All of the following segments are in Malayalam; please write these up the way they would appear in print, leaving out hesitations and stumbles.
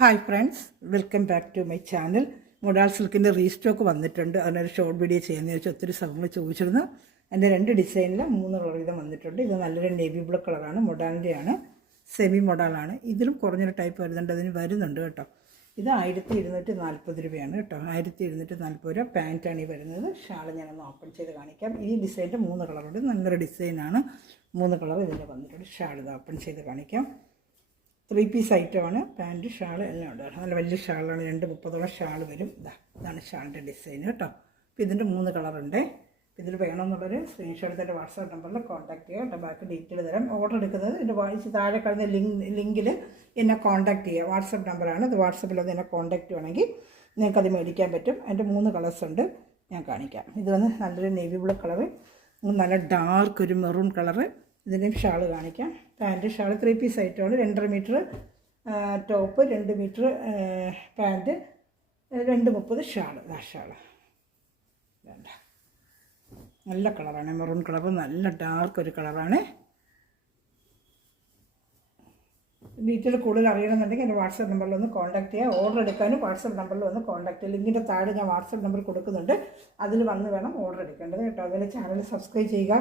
Hi friends, welcome back to my channel. Modal സിൽക്കിൻ്റെ റീസ്റ്റോക്ക് വന്നിട്ടുണ്ട്. അതിനൊരു ഷോർട്ട് വീഡിയോ ചെയ്യുന്നതിന് വെച്ചാൽ ഒത്തിരി സമയങ്ങൾ ചോദിച്ചിരുന്നു. എൻ്റെ 2 ഡിസൈനിൽ 3 കളർ വീതം വന്നിട്ടുണ്ട്. ഇത് നല്ലൊരു നേവി ബ്ലൂ കളറാണ്, മൊഡാളിൻ്റെയാണ്, സെമി മൊഡാളാണ്. ഇതിലും കുറഞ്ഞൊരു ടൈപ്പ് വരുന്നുണ്ട്, അതിന് വരുന്നുണ്ട് കേട്ടോ. ഇത് 1240 രൂപയാണ് കേട്ടോ. 1240 രൂപ. പാൻറ്റാണ് ഈ വരുന്നത്. ഷാൾ ഞാനൊന്ന് ഓപ്പൺ ചെയ്ത് കാണിക്കാം. ഈ ഡിസൈനിൻ്റെ 3 കളറുണ്ട്. നല്ലൊരു ഡിസൈനാണ്. 3 കളർ ഇതിൻ്റെ വന്നിട്ടുണ്ട്. ഷാൾ ഇത് ഓപ്പൺ ചെയ്ത് കാണിക്കാം. 3 പീസ് ഐറ്റമാണ്. പാൻറ്റ്, ഷാൾ എല്ലാം ഉണ്ട്. നല്ല വലിയ ഷാളാണ്. 230ഓളം ഷാൾ വരും. ഇതാണ് ഷാളിൻ്റെ ഡിസൈൻ കേട്ടോ. അപ്പോൾ ഇതിൻ്റെ 3 കളറുണ്ട്. ഇതിൽ വേണമെന്നുള്ളൊരു സ്ക്രീൻഷോട്ട് എൻ്റെ വാട്സാപ്പ് നമ്പറിൽ കോൺടാക്ട് ചെയ്യുക കേട്ടോ. ബാക്കി ഡീറ്റെയിൽ തരാം. ഓർഡർ എടുക്കുന്നത് എൻ്റെ വായിച്ച് താഴെ കാണുന്ന ലിങ്കിൽ എന്നെ കോൺടാക്ട് ചെയ്യുക. വാട്സാപ്പ് നമ്പറാണ് ഇത്. വാട്സാപ്പിൽ അത് എന്നെ കോൺടാക്ട് ചെയ്യുകയാണെങ്കിൽ നിങ്ങൾക്കത് മേടിക്കാൻ പറ്റും. എൻ്റെ 3 കളേഴ്സ് ഉണ്ട്, ഞാൻ കാണിക്കാം. ഇത് വന്ന് നല്ലൊരു നേവി ബ്ലൂ കളറ്, നല്ല ഡാർക്ക് ഒരു മെറൂൺ കളറ്. ഇതിൻ്റെയും ഷാൾ കാണിക്കാം. പാൻറ്റ്, ഷാൾ 3 പീസ് ഐറ്റമാണ്. 2.5 metre top, 2 metre pant, 2.30 shawl. Shawl വേണ്ട, നല്ല കളറാണ്. മെറൂൺ കളർ, നല്ല ഡാർക്ക് ഒരു കളറാണ്. ഡീറ്റെയിൽ കൂടുതൽ അറിയണമെന്നുണ്ടെങ്കിൽ എൻ്റെ വാട്സാപ്പ് നമ്പറിൽ ഒന്ന് കോൺടാക്ട് ചെയ്യുക. ഓർഡർ എടുക്കാനും വാട്സാപ്പ് നമ്പറിൽ ഒന്ന് കോൺടാക്ട് ചെയ്യുക. ലിങ്കിൻ്റെ താഴെ ഞാൻ വാട്സാപ്പ് നമ്പർ കൊടുക്കുന്നുണ്ട്. അതിൽ വന്ന് വേണം ഓർഡർ എടുക്കേണ്ടത് കേട്ടോ. അതുപോലെ ചാനൽ സബ്സ്ക്രൈബ് ചെയ്യുക,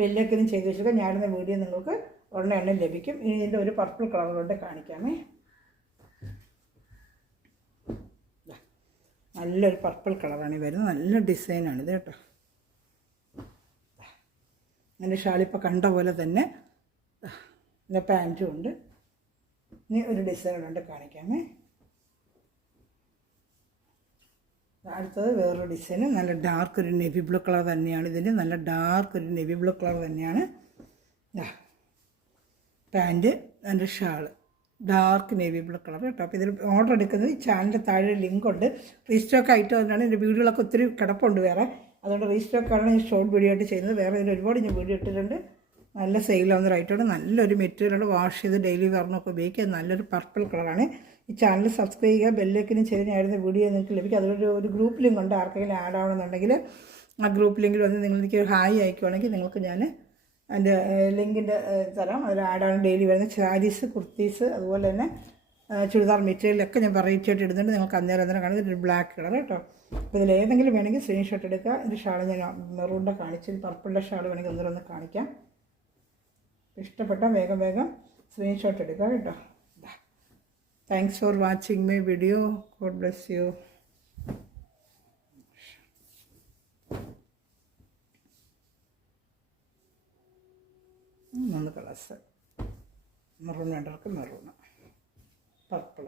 ബെല്ലൈക്കനും ചെയ്ത് വെച്ചുക. ഞാനിന്ന് വീഡിയോ നിങ്ങൾക്ക് ഉടനെ ലഭിക്കും. ഇനി ഇതിൻ്റെ ഒരു പർപ്പിൾ കളറുകൊണ്ട് കാണിക്കാമേ. നല്ലൊരു പർപ്പിൾ കളറാണ് ഈ വരുന്നത്. നല്ല ഡിസൈനാണിത് കേട്ടോ. എൻ്റെ ഷാളിപ്പോൾ കണ്ട പോലെ തന്നെ എൻ്റെ പാൻറ്റും ഉണ്ട്. ഇനി ഒരു ഡിസൈൻ കൊണ്ട് കാണിക്കാമേ. അടുത്തത് വേറൊരു ഡിസൈന്. നല്ല ഡാർക്ക് ഒരു നേവി ബ്ലൂ കളർ തന്നെയാണ് ഇതിന്. നല്ല ഡാർക്ക് ഒരു നേവി ബ്ലൂ കളർ തന്നെയാണ്. പാൻറ്റ്, അതിൻ്റെ shawl dark navy blue colour കേട്ടോ. അപ്പോൾ ഇതിൽ ഓർഡർ എടുക്കുന്നത് ഈ ചാനലിൻ്റെ താഴെ ലിങ്കുണ്ട്. റീസ്റ്റോക്ക് ആയിട്ട് തന്നെയാണ്. എൻ്റെ വീഡിയോകളൊക്കെ ഒത്തിരി കിടപ്പുണ്ട് വേറെ. അതുകൊണ്ട് റീസ്റ്റോക്കാണ് ഞാൻ ഷോർട്ട് വീഡിയോ ആയിട്ട് ചെയ്യുന്നത്. വേറെ ഇതിൽ ഒരുപാട് ഞാൻ വീഡിയോ ഇട്ടിട്ടുണ്ട്. നല്ല സെയിലാവുന്ന റൈറ്റോട് നല്ലൊരു മെറ്റീരിയലാണ്. വാഷ് ചെയ്ത് ഡെയിലി വെയറിനൊക്കെ ഉപയോഗിക്കുക. നല്ലൊരു പർപ്പിൾ കളറാണ്. ഈ ചാനൽ സബ്സ്ക്രൈബ് ചെയ്യുക, ബെല്ലൈക്കനും ചെയ്ത് ഞാനിരുന്ന വീഡിയോ നിങ്ങൾക്ക് ലഭിക്കും. അതുപോലെ ഒരു ഗ്രൂപ്പ് ലിങ്ക് ഉണ്ട്. ആർക്കെങ്കിലും ആഡ് ആവണമെന്നുണ്ടെങ്കിൽ ആ ഗ്രൂപ്പ് ലിങ്കിൽ വന്ന് നിങ്ങൾക്ക് ഹായ് അയക്കുവാണെങ്കിൽ നിങ്ങൾക്ക് ഞാൻ എൻ്റെ ലിങ്കിൻ്റെ തരാം. അതിൽ ആഡാണ്. ഡെയിലി വരുന്ന സാരീസ്, കുർത്തീസ്, അതുപോലെ തന്നെ ചുരിദാർ മെറ്റീരിയലൊക്കെ ഞാൻ വെറൈറ്റി ആയിട്ട് ഇടുന്നുണ്ട്. നിങ്ങൾക്ക് അന്നേരം കാണുന്നത് ഒരു ബ്ലാക്ക് കളർ കേട്ടോ. അപ്പോൾ ഇതിലേതെങ്കിലും വേണമെങ്കിൽ സ്ക്രീൻഷോട്ട് എടുക്കുക. എൻ്റെ ഷാൾ ഞാൻ മെറൂണിൻ്റെ കാണിച്ചു, പർപ്പിളിൻ്റെ ഷാൾ വേണമെങ്കിൽ ഒന്നിലൊന്ന് കാണിക്കാം. ഇഷ്ടപ്പെട്ട വേഗം സ്ക്രീൻഷോട്ട് എടുക്കുക കേട്ടോ. Thanks for watching my video. God bless you. 3 colours. Maroon വേണ്ടവർക്ക് മെറൂൺ, പർപ്പിൾ.